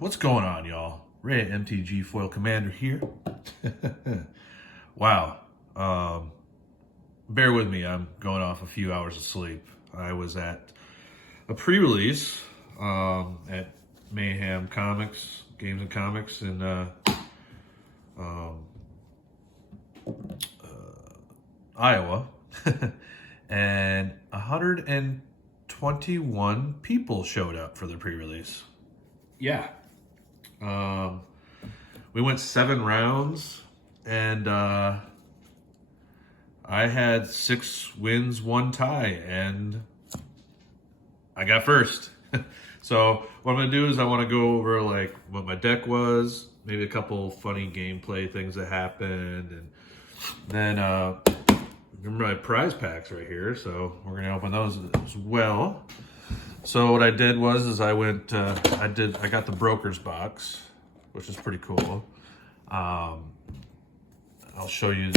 What's going on, y'all? Ray MTG Foil Commander here. Wow. Bear with me, I'm going off a few hours of sleep. I was at a pre-release at Mayhem Comics, Games and Comics in Iowa. And 121 people showed up for the pre-release. Yeah. We went 7 rounds, and I had 6 wins, 1 tie, and I got first. So what I'm gonna do is I want to go over like what my deck was, maybe a couple funny gameplay things that happened, and then remember my prize packs right here. So we're gonna open those as well. So what I did was I went, I got the broker's box, which is pretty cool. I'll show you,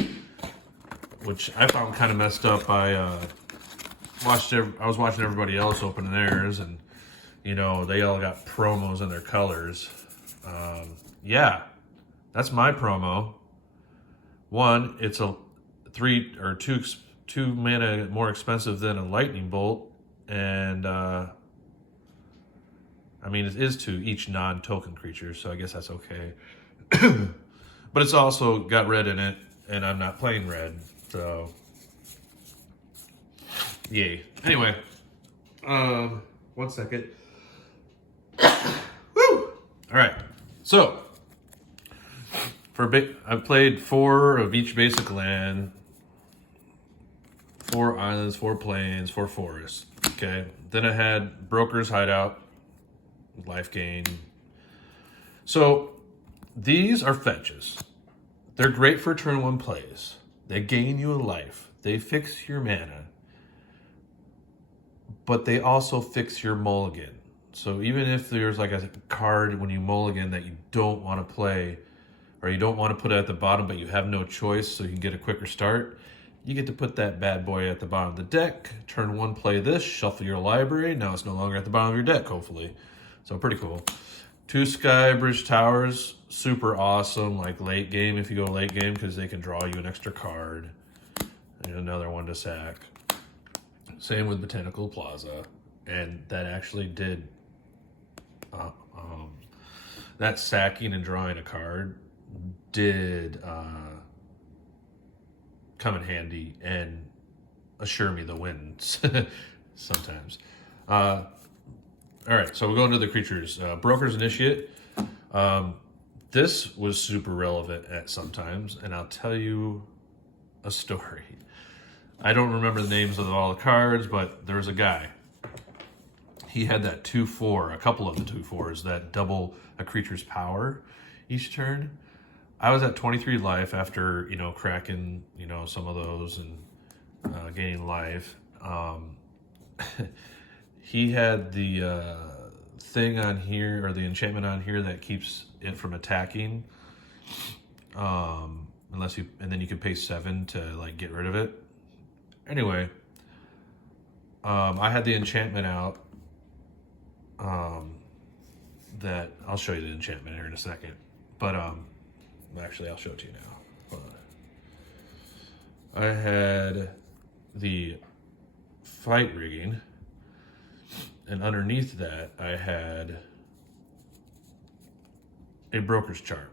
which I found kind of messed up. I was watching everybody else open theirs, and you know, they all got promos in their colors. Yeah, that's my promo. One, it's a 3 or 2 mana more expensive than a lightning bolt. And I mean, it is to each non-token creature, so I guess that's okay. But it's also got red in it, and I'm not playing red, so yay. Anyway, 1 second. Woo! All right, so I've played 4 of each basic land, 4 islands, 4 plains, 4 forests. Okay, then I had Broker's Hideout, life gain. So these are fetches. They're great for turn 1 plays. They gain you a life. They fix your mana. But they also fix your mulligan. So even if there's like a card when you mulligan that you don't want to play, or you don't want to put it at the bottom, but you have no choice so you can get a quicker start, you get to put that bad boy at the bottom of the deck. Turn 1, play this, shuffle your library. Now it's no longer at the bottom of your deck, hopefully. So pretty cool. 2 Sky Bridge Towers, super awesome, like late game if you go late game, because they can draw you an extra card. And another one to sack. Same with Botanical Plaza. And that actually did, that sacking and drawing a card did come in handy and assure me the wins sometimes. All right, so we'll go into the creatures. Broker's Initiate. This was super relevant at sometimes, and I'll tell you a story. I don't remember the names of all the cards, but there was a guy. He had that 2/4, a couple of the 2/4s that double a creature's power each turn. I was at 23 life after, you know, cracking, you know, some of those and gaining life. He had the thing on here, or the enchantment on here that keeps it from attacking. And then you can pay 7 to like get rid of it. Anyway, I had the enchantment out. That I'll show you the enchantment here in a second. But actually, I'll show it to you now. Hold on. I had the fight rigging, and underneath that, I had a broker's chart.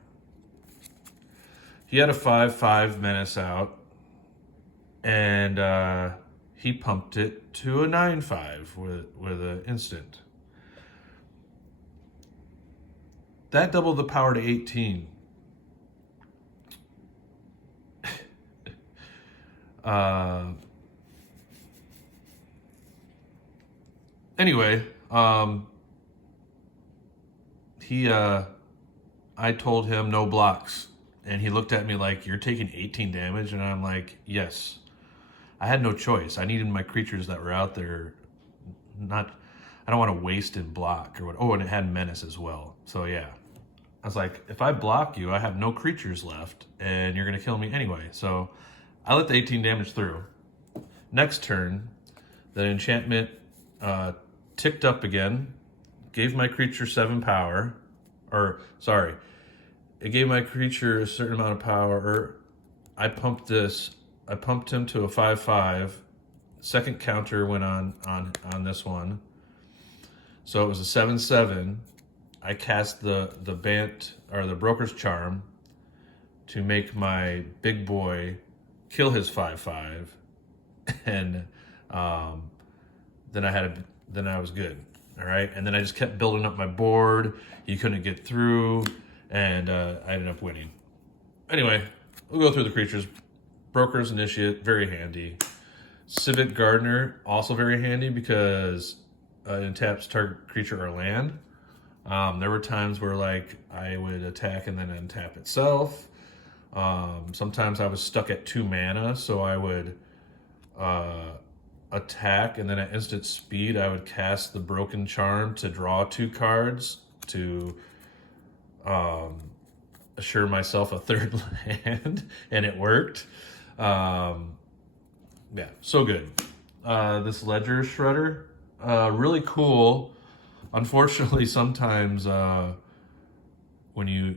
He had a 5/5 menace out, and he pumped it to a 9/5 with an instant. That doubled the power to 18. Anyway, I told him no blocks, and he looked at me like, "You're taking 18 damage," and I'm like, "Yes." I had no choice. I needed my creatures that were out there. I don't want to waste in block or what. Oh, and it had menace as well. So yeah, I was like, if I block you, I have no creatures left, and you're gonna kill me anyway. So I let the 18 damage through. Next turn, the enchantment ticked up again, gave my creature 7 power, Or, sorry, it gave my creature a certain amount of power. Or I pumped him to a 5/5. Second counter went on this one. So it was a 7/7. I cast the Bant or the Broker's Charm to make my big boy kill his 5/5, and then I was good. All right, and then I just kept building up my board. He couldn't get through, and I ended up winning. Anyway, we'll go through the creatures. Broker's Initiate, very handy. Civet Gardener, also very handy because it taps target creature or land. There were times where like I would attack and then untap itself. Sometimes I was stuck at 2 mana, so I would attack, and then at instant speed I would cast the Broken Charm to draw 2 cards to assure myself a 3rd land, and it worked. Yeah, so good. This Ledger Shredder, really cool. Unfortunately, sometimes when you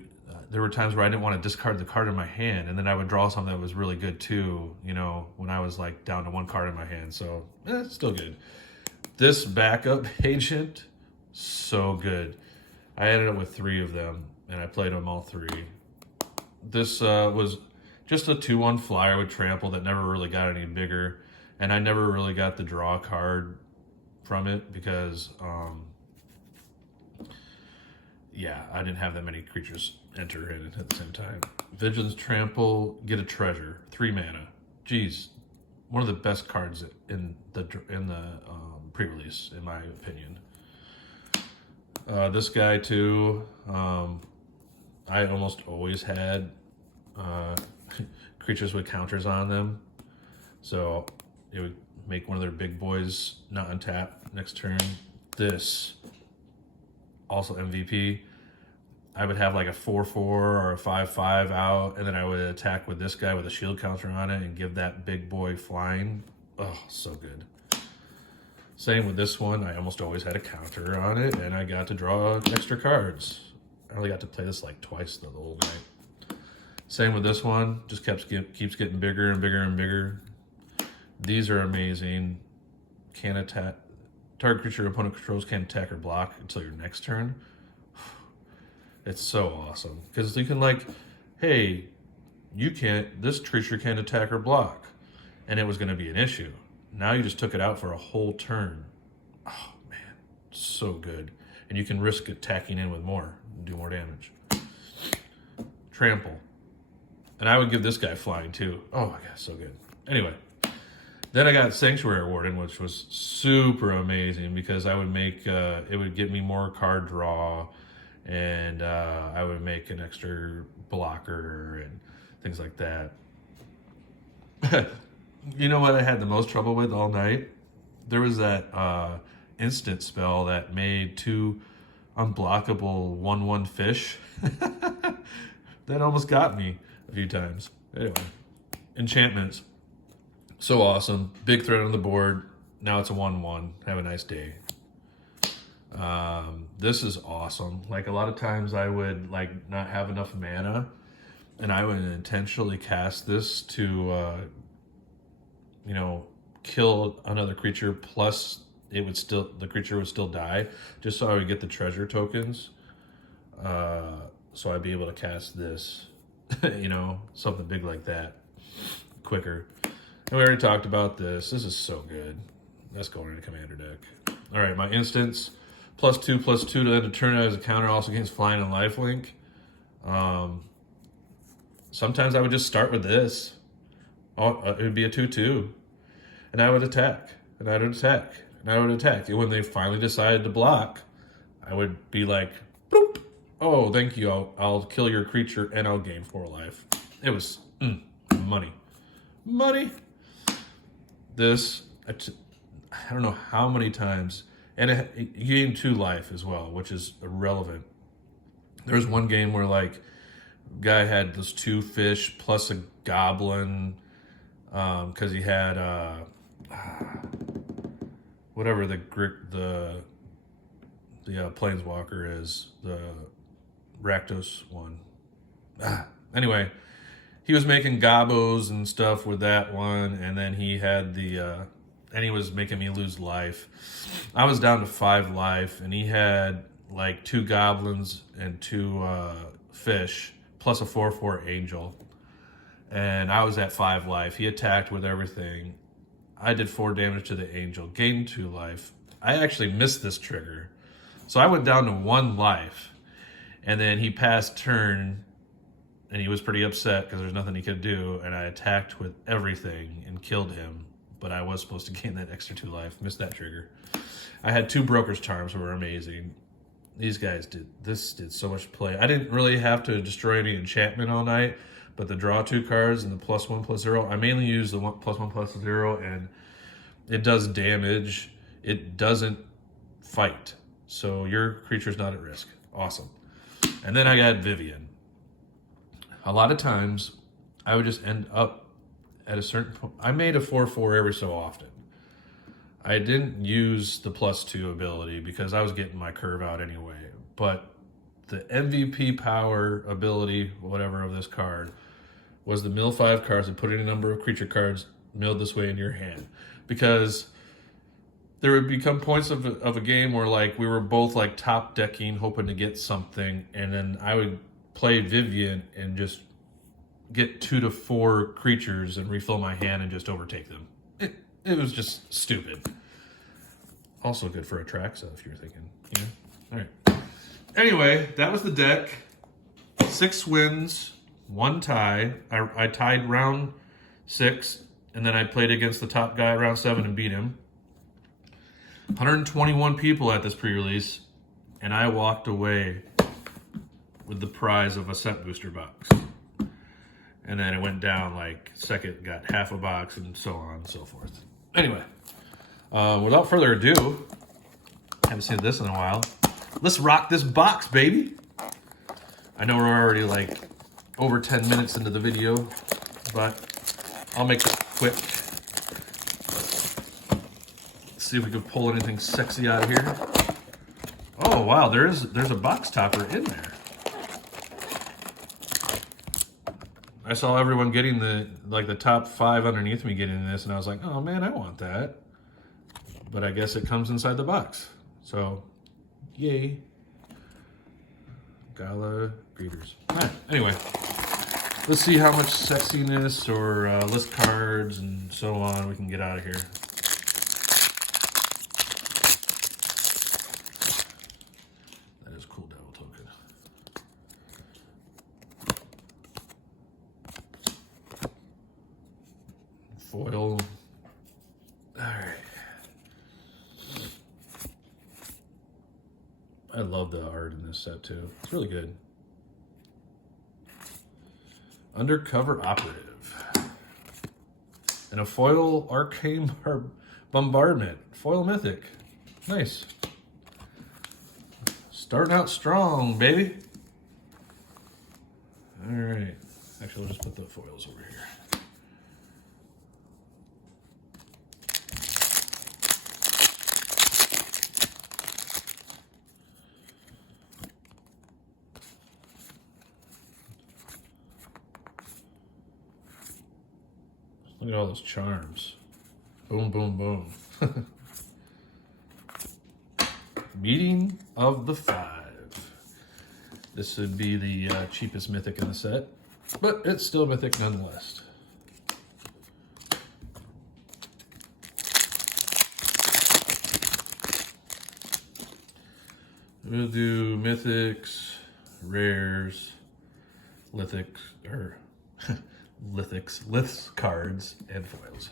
there were times where I didn't want to discard the card in my hand, and then I would draw something that was really good too, you know, when I was like down to 1 card in my hand. So still good. This backup agent, so good. I ended up with 3 of them, and I played them all 3. This was just a 2/1 flyer with trample that never really got any bigger, and I never really got the draw card from it because yeah, I didn't have that many creatures enter in at the same time. Vigilance Trample, get a treasure, 3 mana. Jeez, one of the best cards in the pre-release, in my opinion. This guy too, I almost always had creatures with counters on them, so it would make one of their big boys not untap next turn. This, also MVP, I would have like a 4/4 or a 5/5 out, and then I would attack with this guy with a shield counter on it and give that big boy flying. Oh, so good. Same with this one. I almost always had a counter on it, and I got to draw extra cards. I only got to play this like twice the whole night. Same with this one. Just keeps getting bigger and bigger and bigger. These are amazing. Can't attack. Target creature opponent controls can't attack or block until your next turn. It's so awesome because you can like, hey, this creature can't attack or block, and it was going to be an issue. Now you just took it out for a whole turn. Oh man, so good. And you can risk attacking in with more and do more damage. Trample. And I would give this guy flying too. Oh my god, so good. Anyway, then I got Sanctuary Warden, which was super amazing because I would make, it would get me more card draw, and I would make an extra blocker and things like that. You know what I had the most trouble with all night? There was that instant spell that made 2 unblockable 1/1 fish. That almost got me a few times. Anyway, enchantments. So awesome. Big threat on the board. Now it's a 1/1. Have a nice day. This is awesome. Like a lot of times I would like not have enough mana, and I would intentionally cast this to you know, kill another creature, plus the creature would still die, just so I would get the treasure tokens. So I'd be able to cast this, you know, something big like that quicker. And we already talked about this. This is so good. That's going into Commander deck. All right, my instance, +2/+2 to end a turn as a counter, also against flying and lifelink. Sometimes I would just start with this. It would be a 2/2, and I would attack, and I would attack, and I would attack. And when they finally decided to block, I would be like, boop, oh, thank you, I'll kill your creature, and I'll gain 4 life. It was money. This, I don't know how many times, and it gained 2 life as well, which is irrelevant. There was one game where like, guy had those 2 fish plus a goblin, because he had whatever the planeswalker is, Rakdos one. Anyway, he was making gobos and stuff with that one, and then he had the and he was making me lose life. I was down to 5 life, and he had like 2 goblins and 2 fish, plus a 4/4 angel. And I was at 5 life. He attacked with everything. I did 4 damage to the angel, gained 2 life. I actually missed this trigger. So I went down to 1 life. And then he passed turn, and he was pretty upset because there's nothing he could do. And I attacked with everything and killed him. But I was supposed to gain that extra 2 life. Missed that trigger. I had 2 Broker's Charms, who were amazing. These guys did so much play. I didn't really have to destroy any enchantment all night, but the draw 2 cards and the +1/+0, I mainly use the +1/+0, and it does damage. It doesn't fight, so your creature's not at risk. Awesome. And then I got Vivian. A lot of times, I would just end up at a certain point. I made a 4/4 every so often. I didn't use the +2 ability because I was getting my curve out anyway. But the MVP power ability, whatever, of this card was the mill 5 cards and put in a number of creature cards milled this way in your hand. Because there would become points of a game where like we were both like top decking, hoping to get something, and then I would play Vivian and just get 2 to 4 creatures and refill my hand and just overtake them. It was just stupid. Also good for Atraxa, if you're thinking, you know? All right. Anyway, that was the deck. 6 wins, 1 tie. I tied round 6, and then I played against the top guy round 7 and beat him. 121 people at this pre-release, and I walked away with the prize of a set booster box. And then it went down, like second got half a box, and so on and so forth. Anyway, without further ado, haven't seen this in a while. Let's rock this box, baby. I know we're already like over 10 minutes into the video, but I'll make it quick. Let's see if we can pull anything sexy out of here. Oh wow, there's a box topper in there. I saw everyone getting the top 5 underneath me getting this, and I was like, oh man, I want that. But I guess it comes inside the box. So, yay. Gala greeters. All right, anyway, let's see how much sexiness or list cards and so on we can get out of here. That is cool, Devil Token. Foil. All right. I love the art in this set too. It's really good. Undercover Operative. And a foil Arcane Bombardment. Foil Mythic. Nice. Starting out strong, baby. All right. Actually, we'll just put the foils over here. Look at all those charms. Boom, boom, boom. Meeting of the 5. This would be the cheapest mythic in the set, but it's still mythic nonetheless. We'll do mythics, rares, lithics, or liths cards, and foils.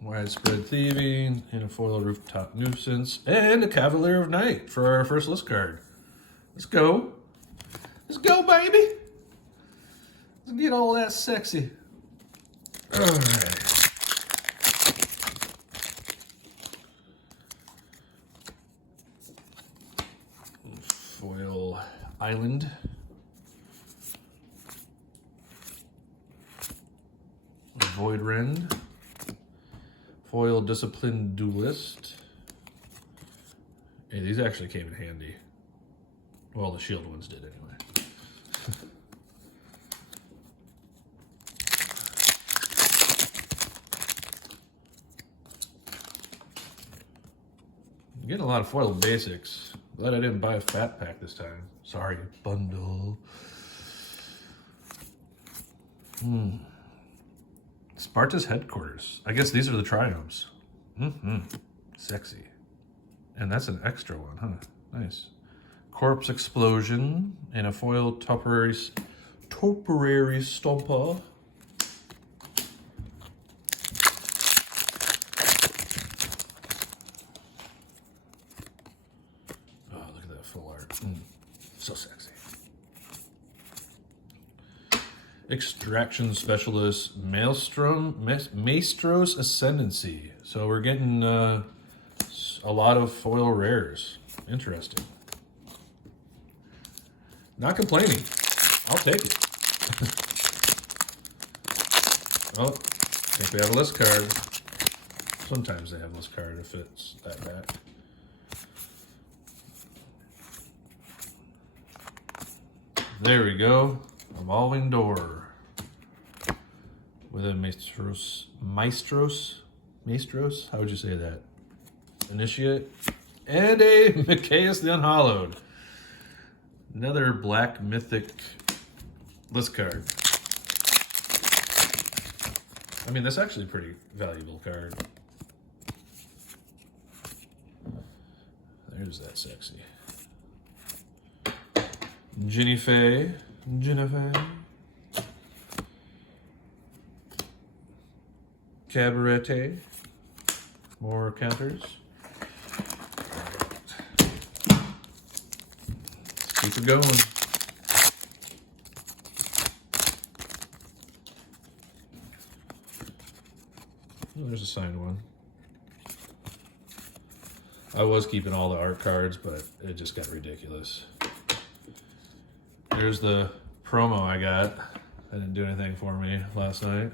Widespread Thieving, and a foil Rooftop Nuisance, and a Cavalier of Night for our first list card. Let's go. Let's go, baby. Let's get all that sexy. All right. Foil Island. Void Rend. Foil Disciplined Duelist. Hey, these actually came in handy. Well, the shield ones did anyway. I'm getting a lot of foil basics. Glad I didn't buy a fat pack this time. Sorry, bundle. Sparta's Headquarters. I guess these are the triumphs. Sexy. And that's an extra one, huh? Nice. Corpse Explosion and a foil Topiary Stomper. Oh, look at that full art. So sexy. Extraction Specialist Maestro's Ascendancy. So we're getting a lot of foil rares. Interesting. Not complaining. I'll take it. Oh, I think we have a list card. Sometimes they have a list card if it's that bad. There we go. Evolving Door. With a Maestros. How would you say that? Initiate. And a Micaeus the Unhallowed. Another black mythic list card. I mean, that's actually a pretty valuable card. There's that sexy. Jennifer. Cabaret. More counters. Keep it going. Oh, there's a signed one. I was keeping all the art cards, but it just got ridiculous. There's the promo I got. That didn't do anything for me last night.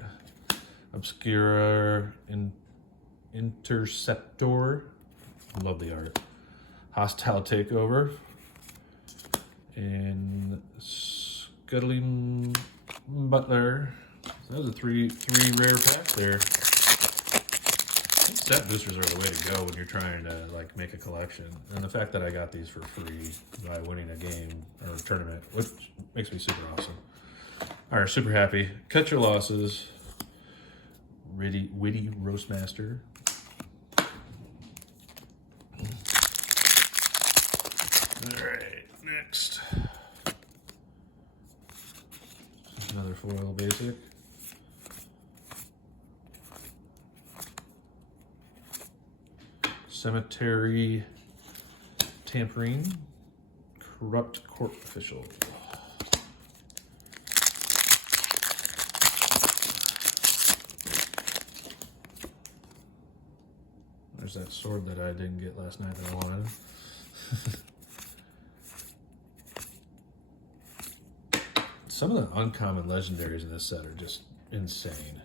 Obscura Interceptor. Love the art. Hostile Takeover. And Scuttling Butler. So those are three rare packs there. I think set boosters are the way to go when you're trying to like make a collection. And the fact that I got these for free by winning a game or a tournament, which makes me super awesome. All right, super happy. Cut your losses. Witty Roastmaster. All right, next. Another foil basic. Cemetery Tampering. Corrupt Court Official. There's that sword that I didn't get last night that I wanted. Some of the uncommon legendaries in this set are just insane.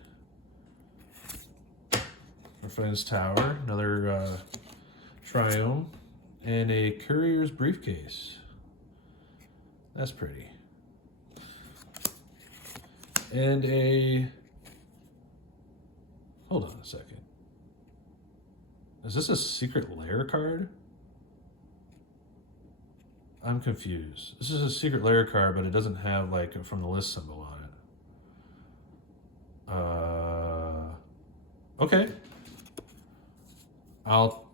Refine's Tower, another Triome, and a Courier's Briefcase. That's pretty. And a... Hold on a second. Is this a Secret Lair card? I'm confused. This is a Secret Lair card, but it doesn't have like from the list symbol on it. Okay. I'll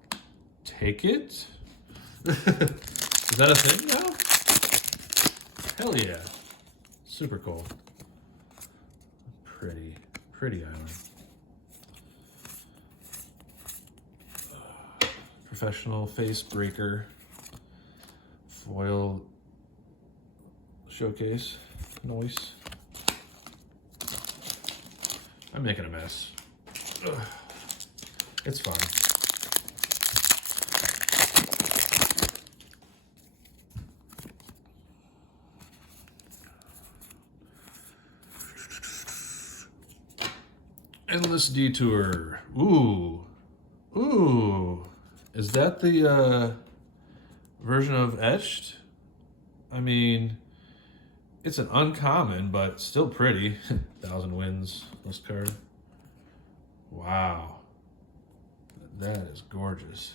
take it. Is that a thing now? Hell yeah. Super cool. Pretty island. Professional Face Breaker. Foil showcase. Noise. I'm making a mess. Ugh. It's fun. Endless Detour. Ooh, Ooh, is that the version of Etched? I mean, it's an uncommon, but still pretty. 1,000 wins, this card. Wow. That is gorgeous.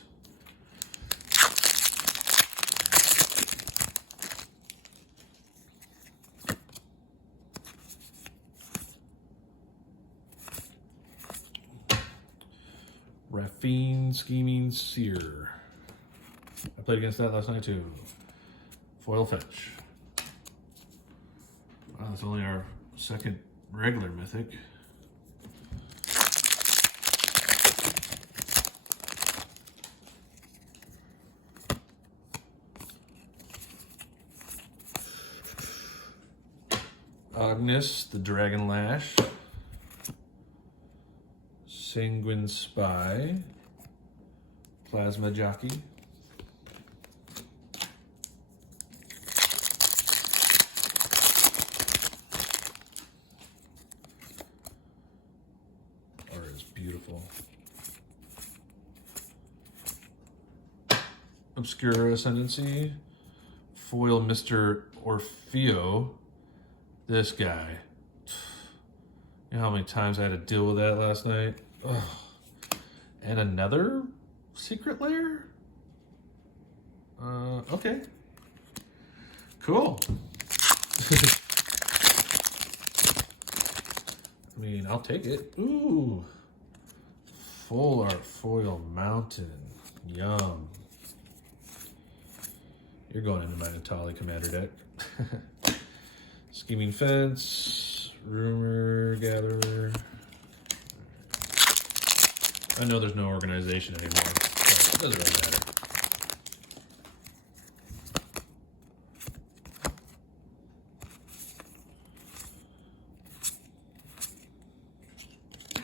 Raffine Scheming Seer. I played against that last night too. Foil fetch. Wow, that's only our second regular mythic. Agnes, the Dragon Lash. Sanguine Spy. Plasma Jockey. Art is beautiful. Obscura Ascendancy. Foil Mr. Orfeo. This guy. You know how many times I had to deal with that last night? Ugh. And another secret lair? Okay. Cool. I mean, I'll take it. Ooh. Full art foil mountain. Yum. You're going into my Natali Commander deck. Scheming Fence, Rumor Gatherer. I know there's no organization anymore, so it doesn't really matter.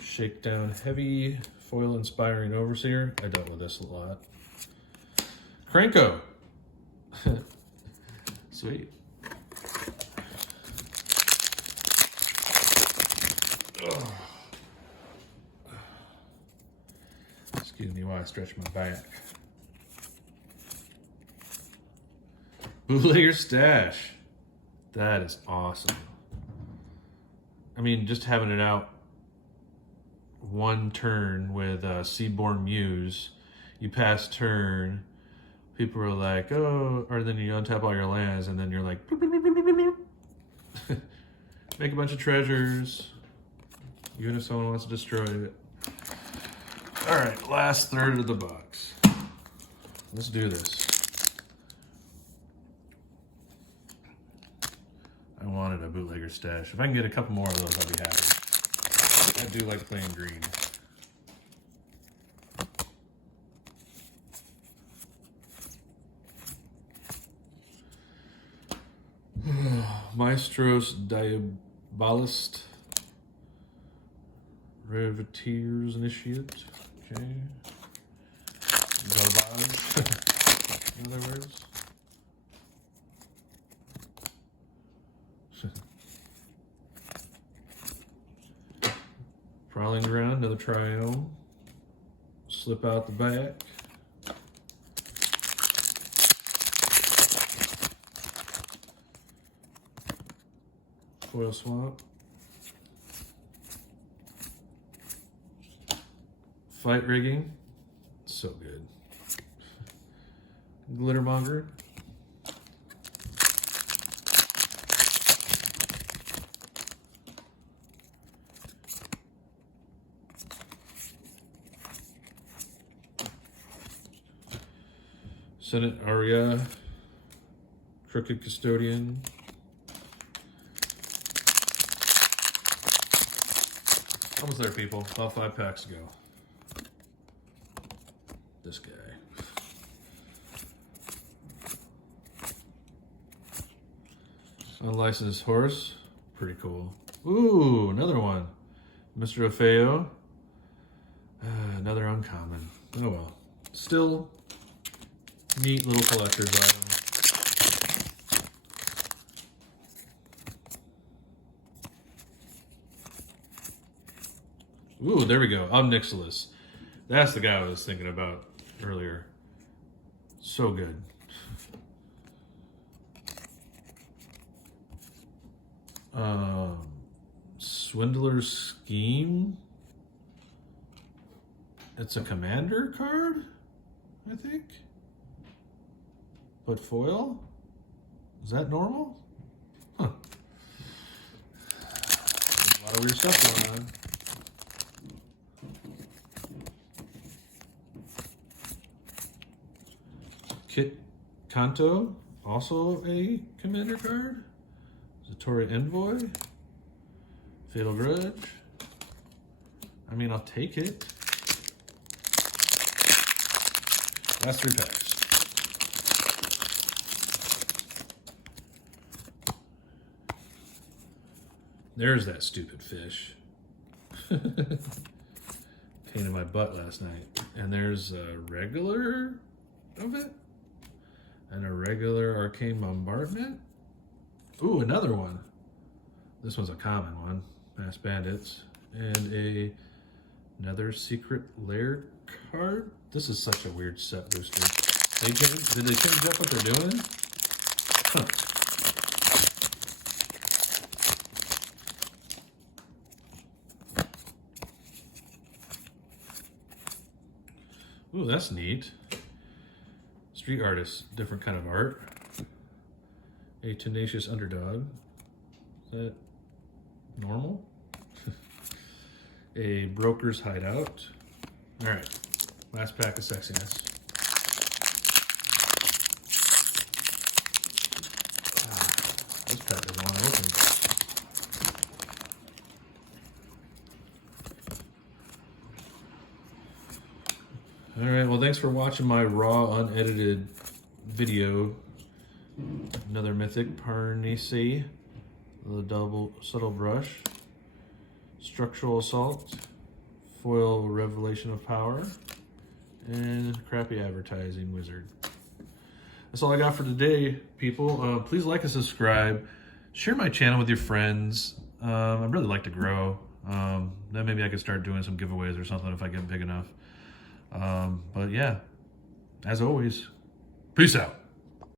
Shakedown Heavy, Foil Inspiring Overseer. I dealt with this a lot. Cranko. Sweet. Ugh. Excuse me while I stretch my back. Bootlegger Stash. That is awesome. I mean, just having it out one turn with Seaborn Muse, you pass turn, people are like, oh, or then you untap all your lands, and then you're like, bloop, bloop, bloop, bloop, bloop, bloop. Make a bunch of treasures, even if someone wants to destroy it. All right, last third of the box. Let's do this. I wanted a Bootlegger Stash. If I can get a couple more of those, I'll be happy. I do like playing green. Maestros Diabolist. Reveteers Initiate. Okay. Garbage. In other words. Prowling Ground, another Triome. Slip out the back. Foil Swamp. Fight Rigging. So good. Glittermonger. Senate Aria, Crooked Custodian. Almost there, people. About 5 packs to go. This guy. Unlicensed Horse. Pretty cool. Ooh, another one. Mr. Orfeo. Another uncommon. Oh well. Still neat little collector's item. Ooh, there we go. Omnixilus. That's the guy I was thinking about earlier. So good. Swindler's Scheme. It's a commander card, I think. But foil? Is that normal? Huh. There's a lot of weird stuff going on. Kit Kanto, also a commander card. Zatori Envoy. Fatal Grudge. I mean, I'll take it. Last 3 packs. There's that stupid fish. Pain in my butt last night. And there's a regular of it. And a regular Arcane Bombardment. Ooh, another one. This one's a common one. Mass Bandits. And another Secret Lair card. This is such a weird set booster. Did they change up what they're doing? Huh. Ooh, that's neat. Street Artist, different kind of art. A Tenacious Underdog. Is that normal? A Broker's Hideout. All right, last pack of sexiness. This pack doesn't want to open. All right, well, thanks for watching my raw, unedited video. Another Mythic, Prerelease, the double Subtle Brush, Structural Assault, Foil Revelation of Power, and Crappy Advertising Wizard. That's all I got for today, people. Please like and subscribe. Share my channel with your friends. I'd really like to grow. Then maybe I could start doing some giveaways or something if I get big enough. But yeah, as always, peace out.